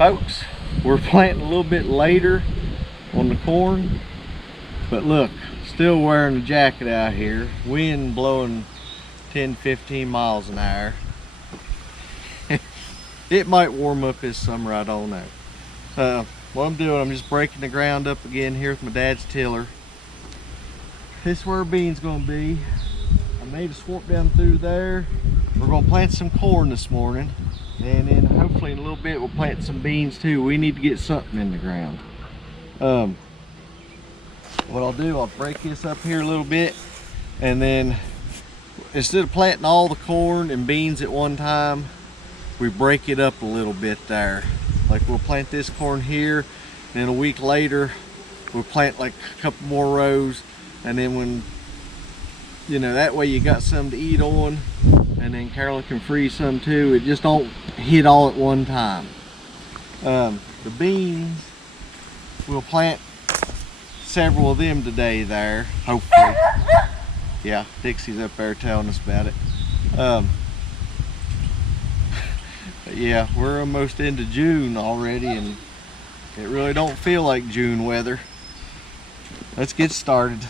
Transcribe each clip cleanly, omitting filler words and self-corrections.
Folks, we're planting a little bit later on the corn, but look, still wearing a jacket out here. Wind blowing 10-15 miles an hour. It might warm up this summer, I don't know. What I'm doing, I'm just breaking the ground up again here with my dad's tiller. This is where our beans gonna be. I made a swamp down through there. We're gonna plant some corn this morning, and then hopefully in a little bit we'll plant some beans too. We need to get something in the ground. What I'll do, I'll break this up here a little bit, and then instead of planting all the corn and beans at one time, we break it up a little bit there. Like we'll plant this corn here, and then a week later we'll plant like a couple more rows, and then when, you know, that way you got some to eat on, and then Carolyn can freeze some too. It just don't hit all at one time. The beans, we'll plant several of them today there, hopefully. Yeah, Dixie's up there telling us about it. But yeah, we're almost into June already, and it really don't feel like June weather. Let's get started.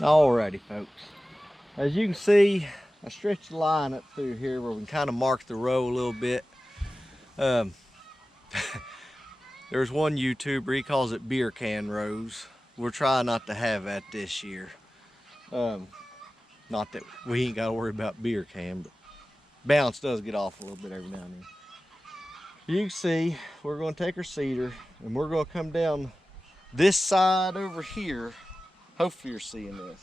Alrighty, folks. As you can see, I stretched the line up through here where we can kind of mark the row a little bit. There's one YouTuber, he calls it beer can rows. We're trying not to have that this year. Not that we ain't got to worry about beer can, but balance does get off a little bit every now and then. You can see, we're going to take our cedar, and we're going to come down this side over here. Hopefully you're seeing this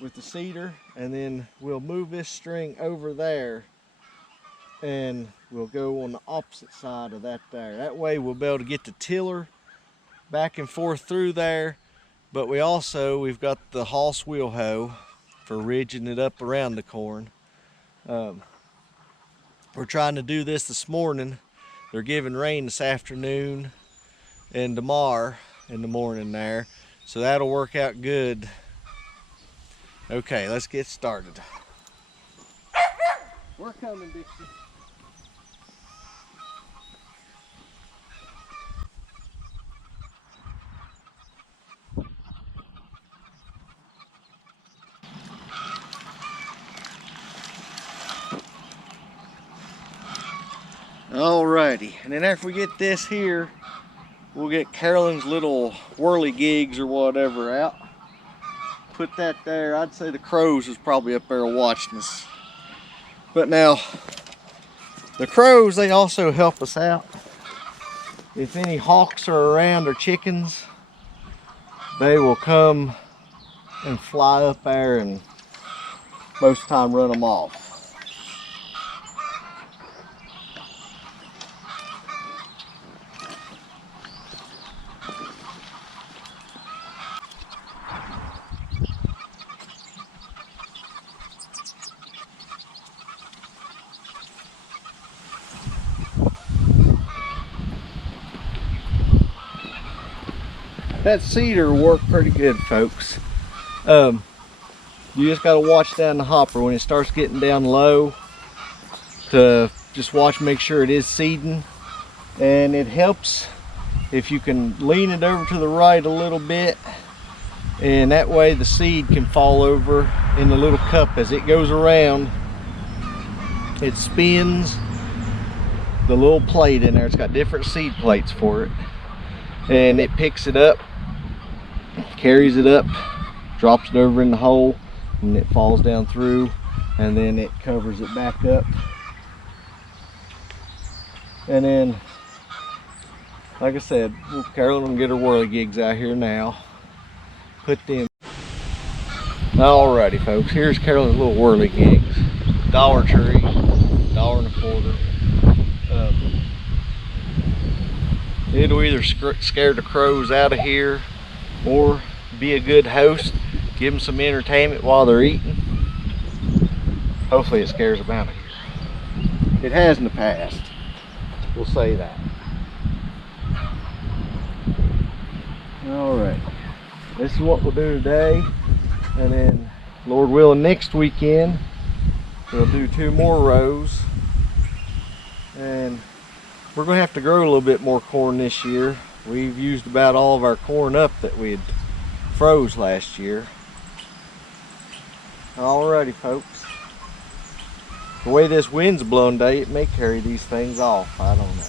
with the cedar, and then we'll move this string over there, and we'll go on the opposite side of that there. That way we'll be able to get the tiller back and forth through there, but we've got the Hoss wheel hoe for ridging it up around the corn. We're trying to do this morning. They're giving rain this afternoon and tomorrow in the morning there, so that'll work out good. Okay, let's get started. We're coming, Dixie. Alrighty, and then after we get this here, we'll get Carolyn's little whirly gigs or whatever out. Put that there. I'd say the crows was probably up there watching us. But now, the crows, they also help us out. If any hawks are around or chickens, they will come and fly up there and most of the time run them off. that cedar worked pretty good, folks. You just got to watch down the hopper when it starts getting down low, to just watch, make sure it is seeding. And it helps if you can lean it over to the right a little bit, and that way the seed can fall over in the little cup. As it goes around, it spins the little plate in there. It's got different seed plates for it, and it picks it up, carries it up, drops it over in the hole, and it falls down through, and then it covers it back up. And then, like I said, Carolyn will get her whirligigs out here now. Put them. Alrighty, folks, here's Carolyn's little whirligigs. Dollar Tree, $1.25. It'll either scare the crows out of here or be a good host, give them some entertainment while they're eating. Hopefully it scares them out of here. It has in the past, we'll say that. All right, this is what we'll do today, and then Lord willing next weekend we'll do 2 more rows, and we're going to have to grow a little bit more corn this year. We've used about all of our corn up that we had froze last year. Alrighty, folks, the way this wind's blowing today, it may carry these things off, I don't know.